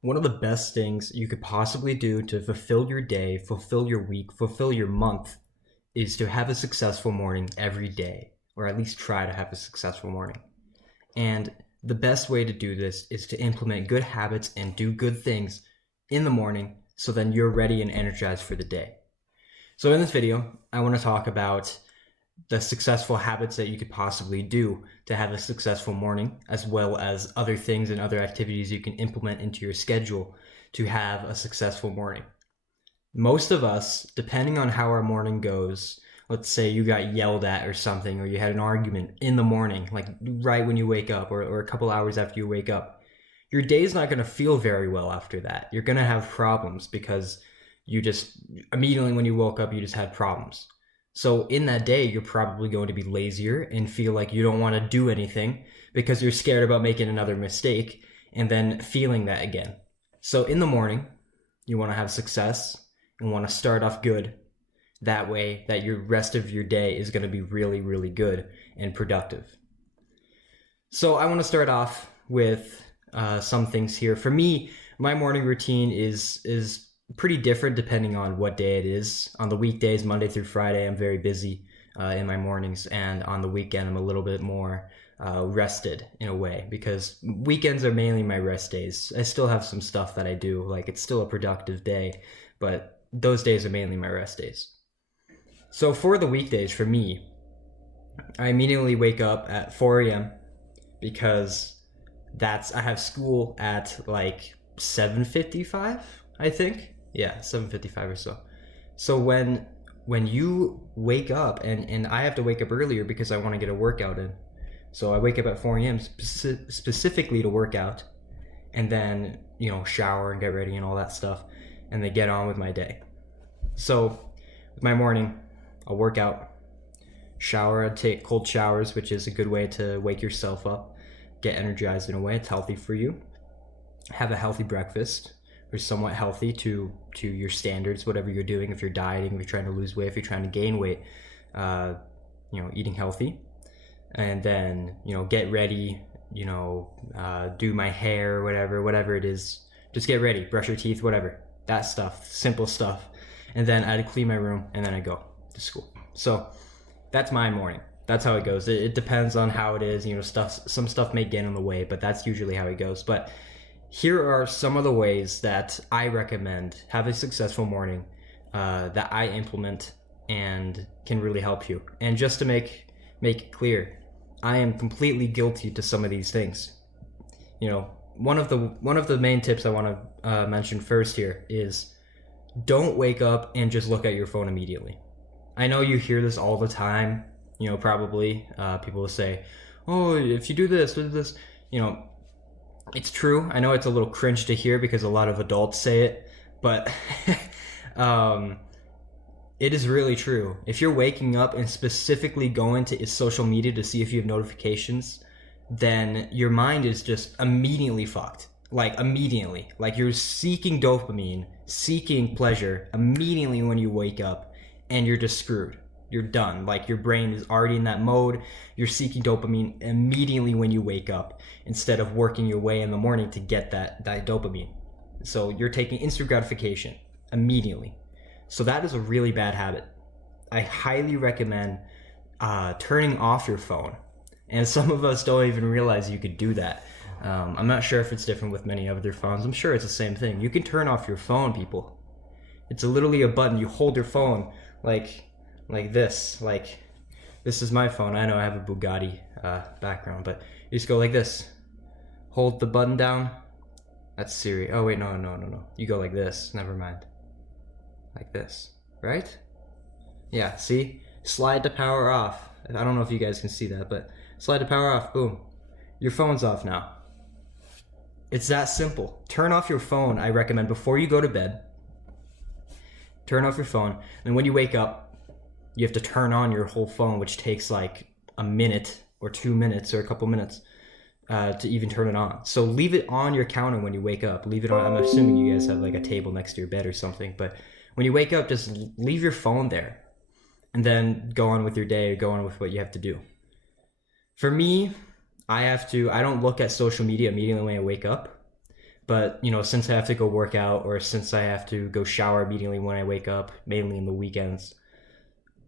One of the best things you could possibly do to fulfill your day, fulfill your week, fulfill your month is to have a successful morning every day, or at least try to have a successful morning. And the best way to do this is to implement good habits and do good things in the morning so then you're ready and energized for the day. So in this video, I want to talk about the successful habits that you could possibly do to have a successful morning, as well as other things and other activities you can implement into your schedule to have a successful morning. Most of us, depending on how our morning goes, let's say you got yelled at or something, or you had an argument in the morning, like right when you wake up, or a couple hours after you wake up, your day's not going to feel very well after that. You're going to have problems because you just immediately when you woke up, you just had problems. So in that day, you're probably going to be lazier and feel like you don't want to do anything because you're scared about making another mistake and then feeling that again. So in the morning, you want to have success and want to start off good. That way that your rest of your day is going to be really, really good and productive. So I want to start off with some things here. For me, my morning routine is pretty different depending on what day it is. On the weekdays, Monday through Friday, I'm very busy in my mornings, and on the weekend, I'm a little bit more rested in a way because weekends are mainly my rest days. I still have some stuff that I do, like it's still a productive day, but those days are mainly my rest days. So for the weekdays, for me, I immediately wake up at 4 a.m. because I have school at like 7:55, I think. Yeah, 7:55 or so. So when you wake up, and I have to wake up earlier because I want to get a workout in. So I wake up at 4 a.m. Specifically to work out, and then shower and get ready and all that stuff, and then get on with my day. So with my morning, I'll work out, shower, I'd take cold showers, which is a good way to wake yourself up, get energized in a way. It's healthy for you. Have a healthy breakfast, or somewhat healthy to your standards, whatever you're doing. If you're dieting, if you're trying to lose weight, if you're trying to gain weight, eating healthy. And then get ready, do my hair, whatever it is. Just get ready, brush your teeth, whatever, that stuff, simple stuff. And then I'd clean my room, and then I go to school. So that's my morning. That's how it goes. It depends on how it is. Some stuff may get in the way, but that's usually how it goes. But here are some of the ways that I recommend have a successful morning that I implement and can really help you. And just to make it clear, I am completely guilty to some of these things. One of the main tips I want to mention first here is don't wake up and just look at your phone immediately. I know you hear this all the time. Probably people will say, "Oh, if you do this, it's true. I know it's a little cringe to hear because a lot of adults say it, but it is really true. If you're waking up and specifically going to social media to see if you have notifications, then your mind is just immediately fucked. Like immediately. Like you're seeking dopamine, seeking pleasure immediately when you wake up, and you're just screwed. You're done. Like your brain is already in that mode. You're seeking dopamine immediately when you wake up instead of working your way in the morning to get that dopamine. So you're taking instant gratification immediately. So that is a really bad habit. I highly recommend turning off your phone. And some of us don't even realize you could do that. I'm not sure if it's different with many other phones. I'm sure it's the same thing. You can turn off your phone, people. It's literally a button. You hold your phone like this. Like this is my phone. I know I have a Bugatti background, but you just go like this. Hold the button down. That's Siri. Oh wait, no. You go like this. Never mind. Like this, right? Yeah, see? Slide to power off. I don't know if you guys can see that, but slide to power off. Boom. Your phone's off now. It's that simple. Turn off your phone, I recommend, before you go to bed. Turn off your phone. And when you wake up, you have to turn on your whole phone, which takes like a minute or 2 minutes or a couple minutes to even turn it on. So leave it on your counter when you wake up. Leave it on. I'm assuming you guys have like a table next to your bed or something. But when you wake up, just leave your phone there. And then go on with your day or go on with what you have to do. For me, I don't look at social media immediately when I wake up. But since I have to go work out, or since I have to go shower immediately when I wake up, mainly in the weekends,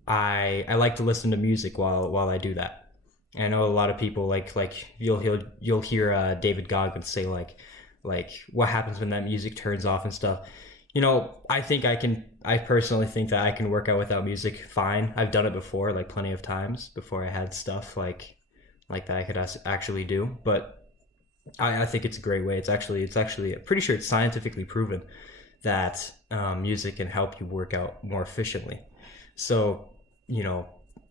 I like to listen to music while I do that. And I know a lot of people like you'll hear David Goggins say like what happens when that music turns off and stuff. I personally think that I can work out without music fine. I've done it before, like plenty of times before I had stuff like that I could actually do. But I think it's a great way. It's actually pretty sure it's scientifically proven that music can help you work out more efficiently. So,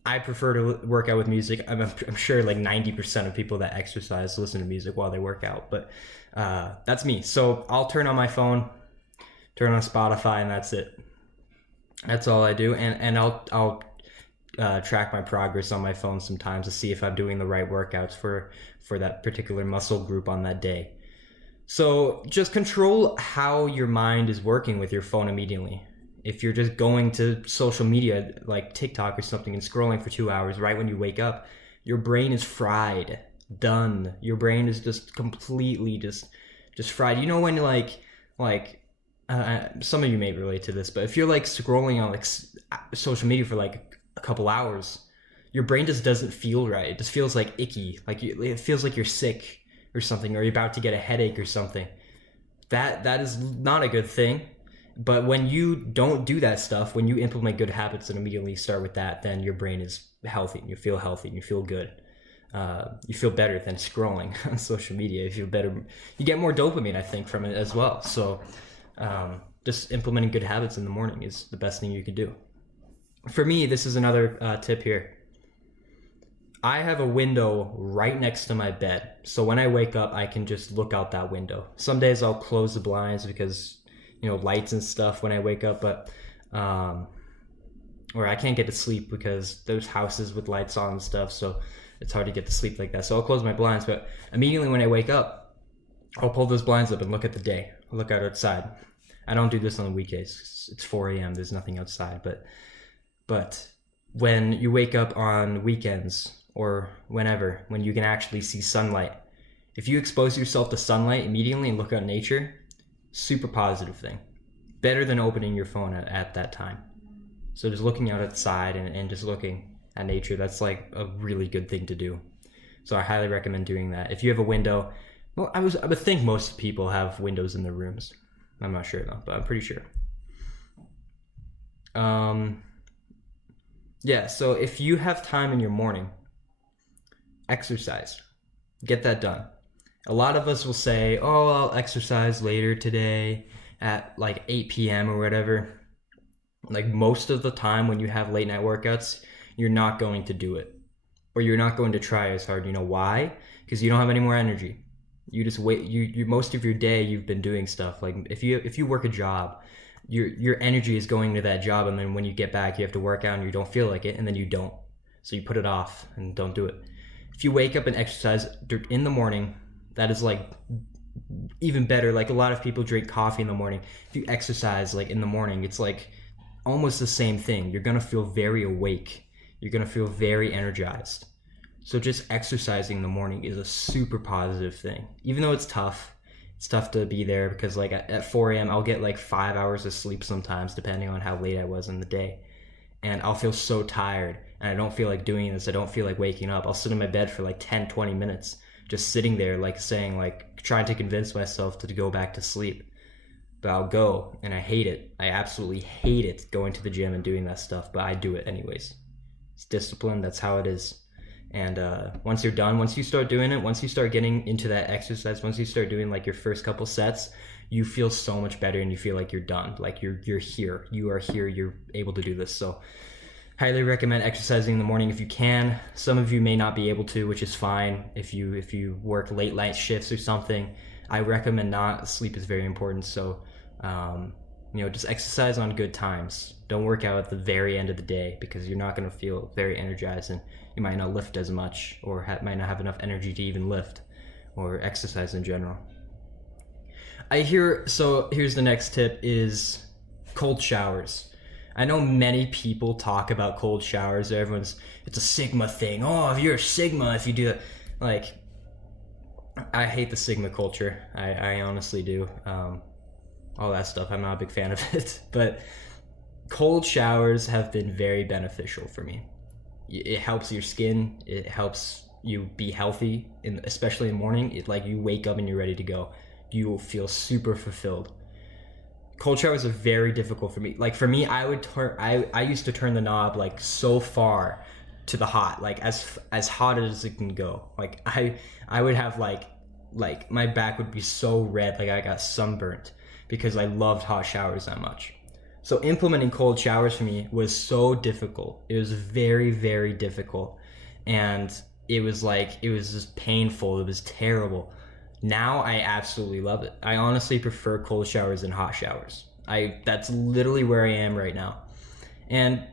I prefer to work out with music. I'm sure like 90% of people that exercise listen to music while they work out, but that's me. So I'll turn on my phone, turn on Spotify, and that's it. That's all I do, and I'll track my progress on my phone sometimes to see if I'm doing the right workouts for that particular muscle group on that day. So just control how your mind is working with your phone immediately. If you're just going to social media like TikTok or something and scrolling for 2 hours right when you wake up, your brain is fried, done. Your brain is just completely just fried. When some of you may relate to this, but if you're like scrolling on like social media for like a couple hours, your brain just doesn't feel right. It just feels like icky, it feels like you're sick or something, or you're about to get a headache or something. That is not a good thing. But when you don't do that stuff, when you implement good habits and immediately start with that, then your brain is healthy and you feel healthy and you feel good. You feel better than scrolling on social media. You feel better. You get more dopamine, I think, from it as well. So just implementing good habits in the morning is the best thing you can do. For me, this is another tip here. I have a window right next to my bed. So when I wake up, I can just look out that window. Some days I'll close the blinds because lights and stuff when I wake up, but or I can't get to sleep because there's houses with lights on and stuff, so it's hard to get to sleep like that. So I'll close my blinds, but immediately when I wake up, I'll pull those blinds up and look at the day. I'll look out outside. I don't do this on the weekdays. It's 4 a.m. There's nothing outside, but when you wake up on weekends or when you can actually see sunlight, if you expose yourself to sunlight immediately and look at nature, super positive thing. Better than opening your phone at that time. So just looking out outside and just looking at nature, that's like a really good thing to do. So I highly recommend doing that. If you have a window, well, I would think most people have windows in their rooms. I'm not sure though, but I'm pretty sure. Yeah, so if you have time in your morning, exercise. Get that done. A lot of us will say, oh, I'll exercise later today at like 8 p.m. or whatever. Like most of the time when you have late night workouts, you're not going to do it. Or you're not going to try as hard. You know why? Because you don't have any more energy. You just wait. You most of your day you've been doing stuff. Like if you work a job, your energy is going to that job, and then when you get back, you have to work out and you don't feel like it, and then you don't. So you put it off and don't do it. If you wake up and exercise in the morning, that is like even better. Like a lot of people drink coffee in the morning. If you exercise like in the morning, it's like almost the same thing. You're gonna feel very awake. You're gonna feel very energized. So just exercising in the morning is a super positive thing. Even though it's tough to be there because like at 4 a.m. I'll get like 5 hours of sleep sometimes depending on how late I was in the day. And I'll feel so tired and I don't feel like doing this. I don't feel like waking up. I'll sit in my bed for like 10, 20 minutes just sitting there like saying like trying to convince myself to go back to sleep. But I'll go and I hate it. I absolutely hate it going to the gym and doing that stuff, but I do it anyways. It's discipline. That's how it is. And once you're done, once you start doing it, once you start getting into that exercise, once you start doing like your first couple sets, you feel so much better and you feel like you're done. Like you're here. You are here. You're able to do this. So highly recommend exercising in the morning if you can. Some of you may not be able to, which is fine. If you work late night shifts or something, I recommend not. Sleep is very important. So just exercise on good times. Don't work out at the very end of the day because you're not going to feel very energized and you might not lift as much or might not have enough energy to even lift or exercise in general. So here's the next tip is cold showers. I know many people talk about cold showers. It's a Sigma thing. Oh, if you're a Sigma, if you do that. Like, I hate the Sigma culture. I honestly do. All that stuff. I'm not a big fan of it. But cold showers have been very beneficial for me. It helps your skin. It helps you be healthy, especially in the morning. Like you wake up and you're ready to go. You will feel super fulfilled. Cold showers are very difficult for me. Like for me, I used to turn the knob like so far to the hot, like as hot as it can go. Like I would have like my back would be so red, like I got sunburnt because I loved hot showers that much. So implementing cold showers for me was so difficult. It was very, very difficult. And it was just painful. It was terrible. Now I absolutely love it. I honestly prefer cold showers than hot showers. That's literally where I am right now. And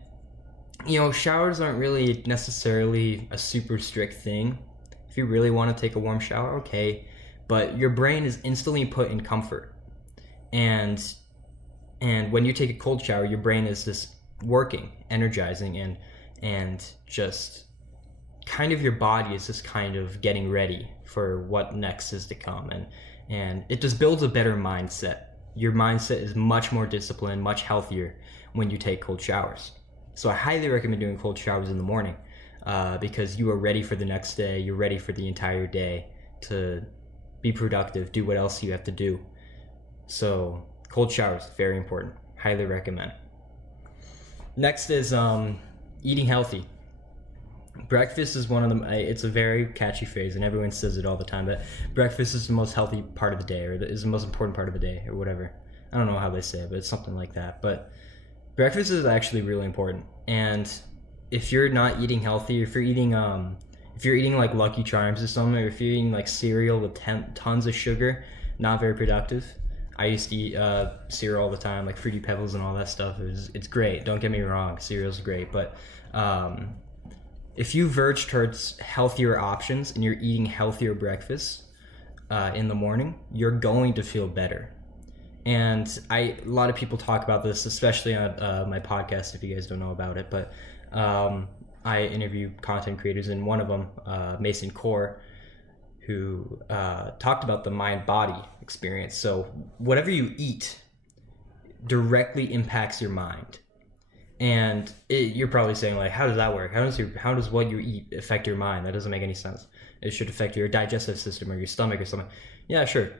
showers aren't really necessarily a super strict thing. If you really want to take a warm shower, okay, but your brain is instantly put in comfort. And when you take a cold shower, your brain is just working, energizing, and just kind of your body is just kind of getting ready for what next is to come, and it just builds a better mindset. Your mindset is much more disciplined, much healthier when you take cold showers. So I highly recommend doing cold showers in the morning, because you are ready for the next day. You're ready for the entire day to be productive, do what else you have to do. So cold showers, very important. Highly recommend. Next is eating healthy. Breakfast is one of them. It's a very catchy phrase, and everyone says it all the time. But breakfast is the most healthy part of the day, or is the most important part of the day, or whatever. I don't know how they say it, but it's something like that. But breakfast is actually really important. And if you're not eating healthy, if you're eating like Lucky Charms or something, or if you're eating like cereal with tons of sugar, not very productive. I used to eat cereal all the time, like Fruity Pebbles and all that stuff. It's great. Don't get me wrong, cereal's great, but if you verge towards healthier options and you're eating healthier breakfast in the morning, you're going to feel better. And a lot of people talk about this, especially on my podcast, if you guys don't know about it, but I interview content creators, and one of them, Mason Core, who talked about the mind-body experience. So whatever you eat directly impacts your mind. And you're probably saying, like, how does that work? How does what you eat affect your mind? That doesn't make any sense. It should affect your digestive system or your stomach or something. Yeah, sure.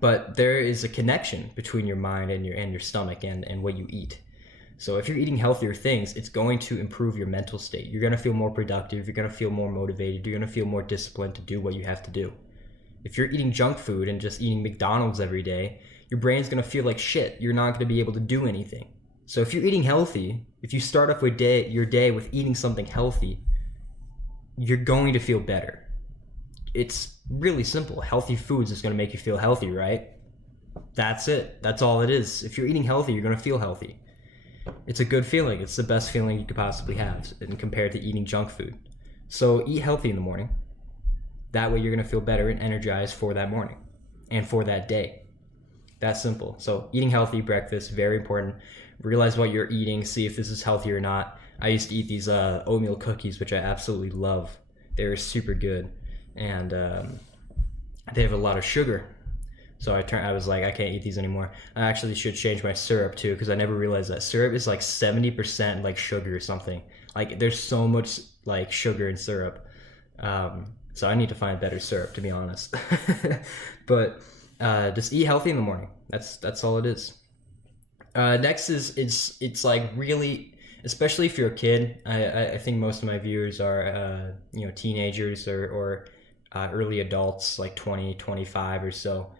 But there is a connection between your mind and your stomach and what you eat. So if you're eating healthier things, it's going to improve your mental state. You're going to feel more productive. You're going to feel more motivated. You're going to feel more disciplined to do what you have to do. If you're eating junk food and just eating McDonald's every day, your brain's going to feel like shit. You're not going to be able to do anything. So if you're eating healthy, if you start off your day with eating something healthy, you're going to feel better. It's really simple. Healthy foods is going to make you feel healthy, right? That's it. That's all it is. If you're eating healthy, you're going to feel healthy. It's a good feeling. It's the best feeling you could possibly have compared to eating junk food. So eat healthy in the morning. That way you're going to feel better and energized for that morning and for that day. That's simple. So eating healthy breakfast, very important. Realize what you're eating, see if this is healthy or not. I used to eat these oatmeal cookies, which I absolutely love. They're super good. And they have a lot of sugar. So I was like, I can't eat these anymore. I actually should change my syrup too, because I never realized that syrup is like 70% like sugar or something. Like there's so much like sugar in syrup. So I need to find better syrup, to be honest. But just eat healthy in the morning. That's all it is. Next is it's like really, especially if you're a kid. I think most of my viewers are teenagers or early adults, like 20, 25 or so.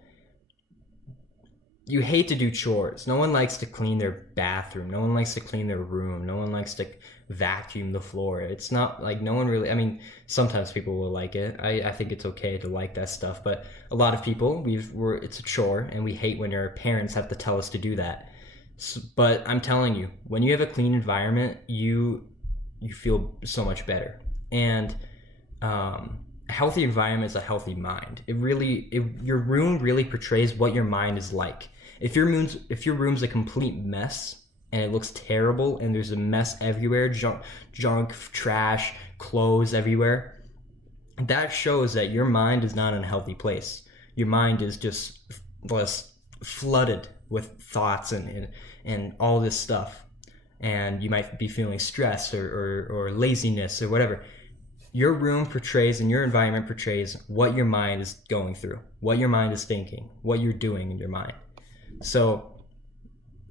You hate to do chores. No one likes to clean their bathroom. No one likes to clean their room. No one likes to vacuum the floor. It's not like no one really, I mean, sometimes people will like it. I think it's okay to like that stuff, but a lot of people, it's a chore, and we hate when our parents have to tell us to do that. So, but I'm telling you, when you have a clean environment, you feel so much better. And a healthy environment is a healthy mind. Your room really portrays what your mind is like. If your room's a complete mess and it looks terrible and there's a mess everywhere, junk, trash, clothes everywhere, that shows that your mind is not in a healthy place. Your mind is just less flooded with thoughts and all this stuff. And you might be feeling stress or laziness or whatever. Your room portrays and your environment portrays what your mind is going through, what your mind is thinking, what you're doing in your mind. So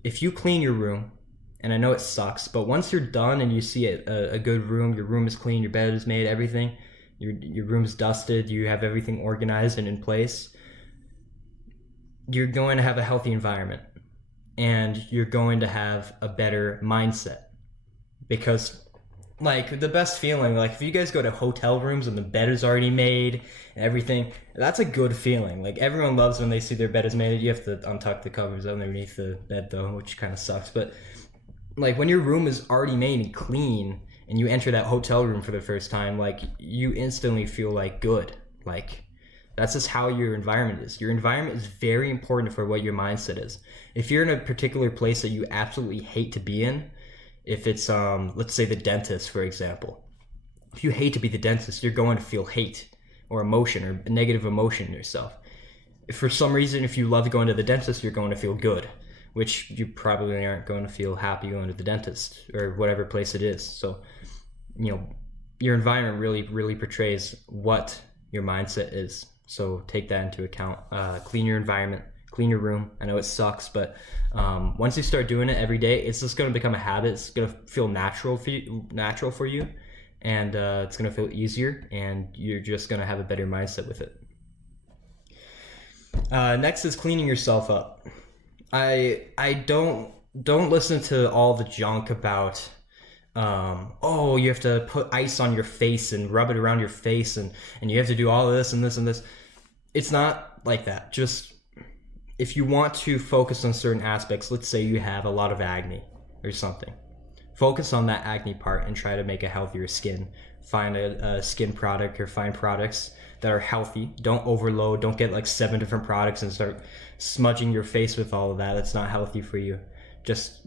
if you clean your room, and I know it sucks, but once you're done and you see a good room, your room is clean, your bed is made, everything, your room's dusted, you have everything organized and in place, you're going to have a healthy environment and you're going to have a better mindset. Because like the best feeling, like if you guys go to hotel rooms and the bed is already made and everything, that's a good feeling. Like everyone loves when they see their bed is made. You have to untuck the covers underneath the bed though, which kind of sucks. But like when your room is already made and clean and you enter that hotel room for the first time, like you instantly feel like good. Like that's just how your environment is. Your environment is very important for what your mindset is. If you're in a particular place that you absolutely hate to be in, if it's let's say the dentist, for example, if you hate to be the dentist, you're going to feel hate or emotion or negative emotion in yourself. If for some reason, if you love going to the dentist, you're going to feel good, which you probably aren't going to feel happy going to the dentist or whatever place it is. So, you know, your environment really portrays what your mindset is. So take that into account. Clean your environment, clean your room. I know it sucks, but once you start doing it every day, it's just going to become a habit. It's going to feel natural for you, and it's going to feel easier, and you're just going to have a better mindset with it. Next is cleaning yourself up. I don't listen to all the junk about oh, you have to put ice on your face and rub it around your face and you have to do all of this and this and this. It's not like that. Just if you want to focus on certain aspects, let's say you have a lot of acne or something, focus on that acne part and try to make a healthier skin. Find a skin product or find products that are healthy. Don't overload. Don't get like 7 different products and start smudging your face with all of that. That's not healthy for you. Just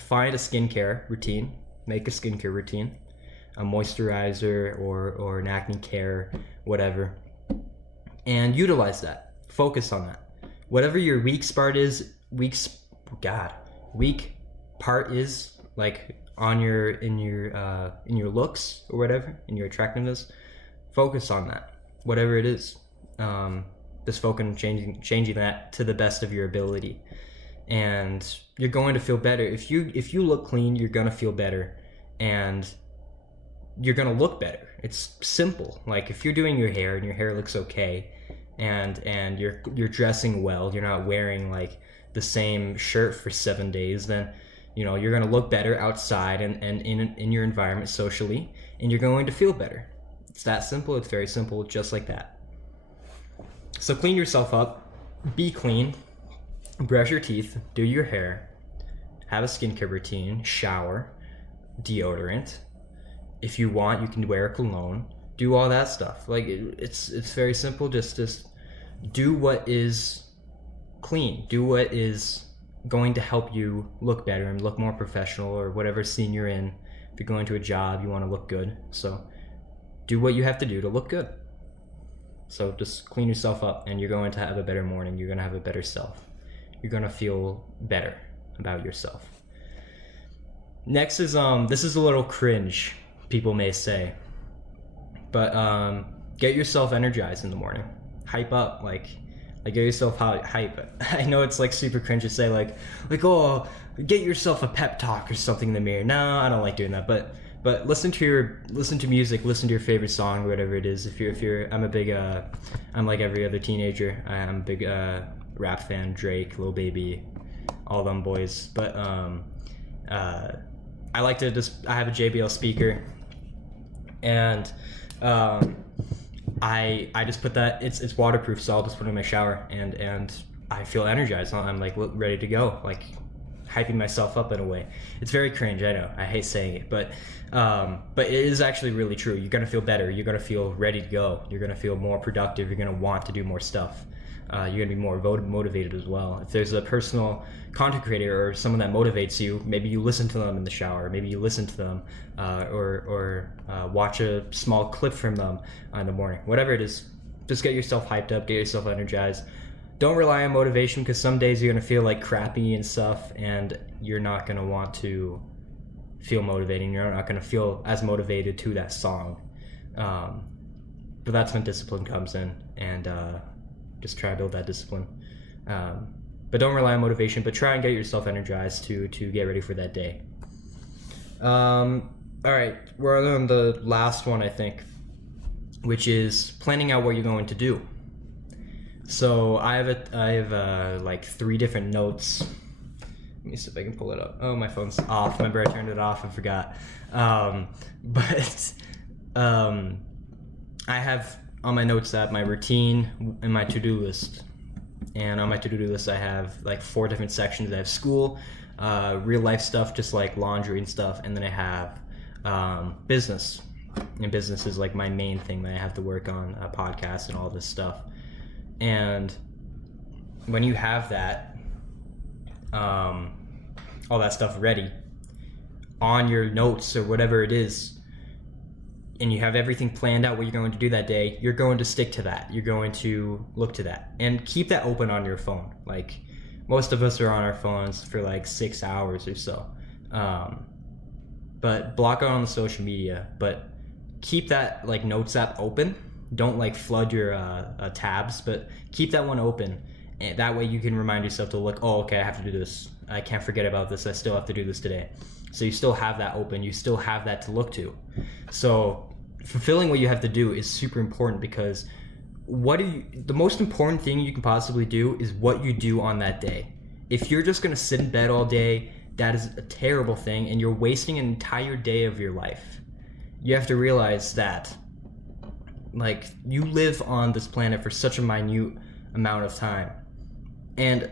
find a skincare routine. Make a skincare routine, a moisturizer or an acne care, whatever, and utilize that. Focus on that. Whatever your weak part is, like on in your looks or whatever, in your attractiveness, focus on that. Whatever it is, just focus on changing that to the best of your ability. And you're going to feel better. If you look clean, you're going to feel better and you're going to look better. It's simple. Like if you're doing your hair and your hair looks okay and you're dressing well, you're not wearing like the same shirt for 7 days, then you know you're going to look better outside and in your environment socially, and you're going to feel better. It's that simple. It's very simple, just like that. So clean yourself up, be clean. Brush your teeth, do your hair, have a skincare routine, shower, deodorant. If you want, you can wear a cologne. Do all that stuff. Like it's very simple. Just do what is clean. Do what is going to help you look better and look more professional, or whatever scene you're in. If you're going to a job, you want to look good. So do what you have to do to look good. So just clean yourself up, and you're going to have a better morning. You're going to have a better self. You're going to feel better about yourself. Next is this is a little cringe, people may say, but get yourself energized in the morning. Hype up, like get yourself hype. I know it's like super cringe to say like oh, get yourself a pep talk or something in the mirror. No, I don't like doing that, but listen to music, listen to your favorite song or whatever it is. If you're I'm like every other teenager. I'm a big rap fan, Drake, Lil Baby, all them boys. But I like to I have a JBL speaker, and I just put that, it's waterproof, so I'll just put it in my shower, and I feel energized. I'm like ready to go, like hyping myself up in a way. It's very cringe, I know, I hate saying it, but it is actually really true. You're gonna feel better, you're gonna feel ready to go, you're gonna feel more productive, you're gonna want to do more stuff. you're going to be more motivated as well. If there's a personal content creator or someone that motivates you, maybe you listen to them in the shower, maybe you listen to them or watch a small clip from them in the morning. Whatever it is, just get yourself hyped up, get yourself energized. Don't rely on motivation, because some days you're going to feel like crappy and stuff, and you're not going to want to feel motivating. You're not going to feel as motivated to that song. But that's when discipline comes in, and just try to build that discipline. But don't rely on motivation, but try and get yourself energized to get ready for that day. All right, we're on the last one, I think, which is planning out what you're going to do. So I have like 3 different notes. Let me see if I can pull it up. Oh, my phone's off. Remember, I turned it off and forgot. I have on my notes that my routine and my to-do list. And on my to-do list, I have like 4 different sections. I have school, real life stuff, just like laundry and stuff. And then I have business. And business is like my main thing that I have to work on, podcasts and all this stuff. And when you have that, all that stuff ready on your notes or whatever it is, and you have everything planned out what you're going to do that day, you're going to stick to that. You're going to look to that and keep that open on your phone. Like, most of us are on our phones for like 6 hours or so. But block out on the social media, but keep that like notes app open. Don't like flood your tabs, but keep that one open. And that way you can remind yourself to look, oh, okay, I have to do this. I can't forget about this. I still have to do this today. So you still have that open. You still have that to look to. So fulfilling what you have to do is super important, because the most important thing you can possibly do is what you do on that day. If you're just going to sit in bed all day, that is a terrible thing, and you're wasting an entire day of your life. You have to realize that, like, you live on this planet for such a minute amount of time, and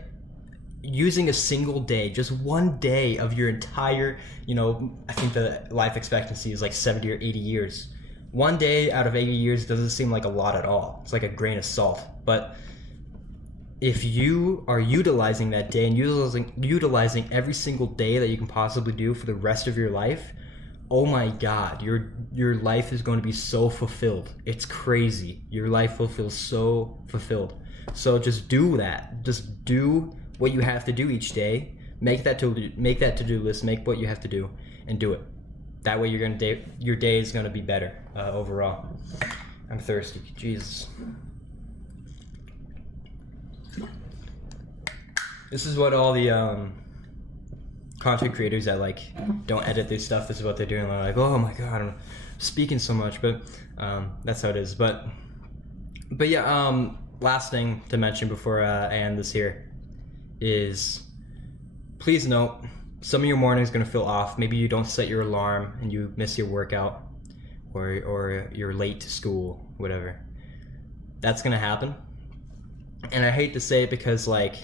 using a single day, just one day of your entire, I think the life expectancy is like 70 or 80 years. One day out of 80 years doesn't seem like a lot at all. It's like a grain of salt. But if you are utilizing that day and utilizing every single day that you can possibly do for the rest of your life, oh my God, your life is going to be so fulfilled. It's crazy. Your life will feel so fulfilled. So just do that. Just do what you have to do each day. Make that to-do list. Make what you have to do and do it. That way your day is going to be better overall. I'm thirsty. Jesus. This is what all the content creators that like don't edit their stuff, this is what they're doing. They're like, oh my God, I'm speaking so much, but that's how it is. But yeah, last thing to mention before I end this here is, please note, some of your mornings going to feel off. Maybe you don't set your alarm and you miss your workout, or you're late to school, whatever. That's going to happen. And I hate to say it, because like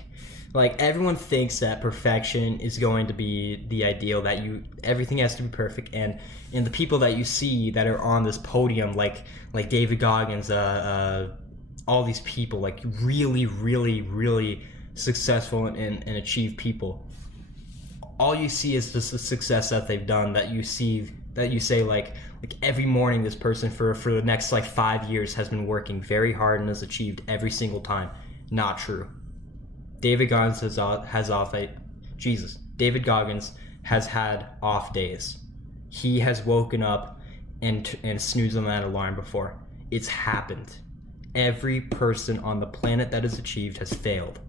everyone thinks that perfection is going to be the ideal, that everything has to be perfect, and the people that you see that are on this podium, like David Goggins, all these people, like really, really, really successful and achieved people, all you see is just the success that they've done, that you say like every morning this person for the next like 5 years has been working very hard and has achieved every single time. Not true. David Goggins David Goggins has had off days. He has woken up and snoozed on that alarm before. It's happened. Every person on the planet that has achieved has failed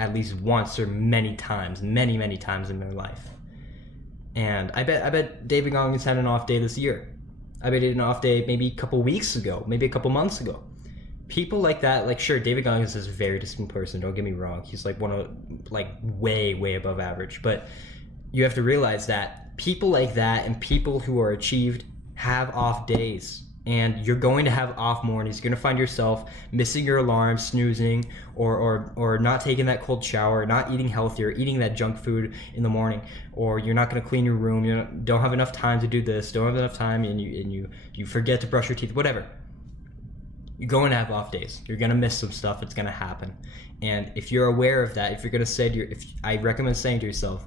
at least once or many times in their life. And I bet David Goggins had an off day this year. I bet he had an off day maybe a couple weeks ago, maybe a couple months ago. People like that, like, sure, David Goggins is a very disciplined person, don't get me wrong. He's like way, way above average. But you have to realize that people like that and people who are achieved have off days. And you're going to have off mornings. You're going to find yourself missing your alarm, snoozing, or not taking that cold shower, not eating healthier, eating that junk food in the morning, or you're not going to clean your room. You don't have enough time to do this. Don't have enough time, and you forget to brush your teeth. Whatever. You're going to have off days. You're going to miss some stuff. It's going to happen. And if you're aware of that, if you're going to say I recommend saying to yourself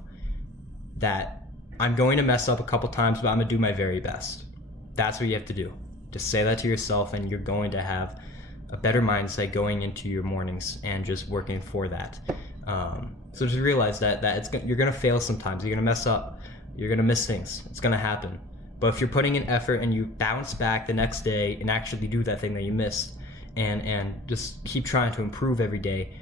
that I'm going to mess up a couple times, but I'm going to do my very best. That's what you have to do. Just say that to yourself, and you're going to have a better mindset going into your mornings and just working for that. So just realize that you're going to fail sometimes. You're going to mess up. You're going to miss things. It's going to happen. But if you're putting in effort and you bounce back the next day and actually do that thing that you missed, and just keep trying to improve every day,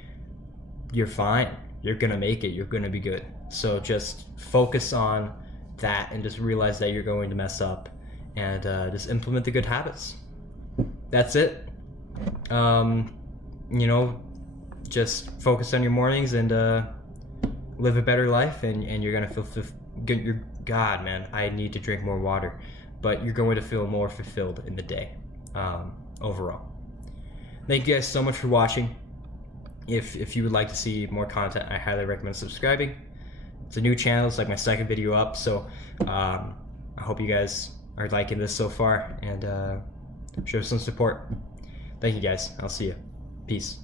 you're fine. You're going to make it. You're going to be good. So just focus on that and just realize that you're going to mess up, and just implement the good habits. That's it. Just focus on your mornings and live a better life, and you're going to feel good. God, man, I need to drink more water, but you're going to feel more fulfilled in the day overall. Thank you guys so much for watching. If you would like to see more content, I highly recommend subscribing. It's a new channel. It's like my second video up, so I hope you guys are liking this so far, and show some support. Thank you guys. I'll see you. Peace.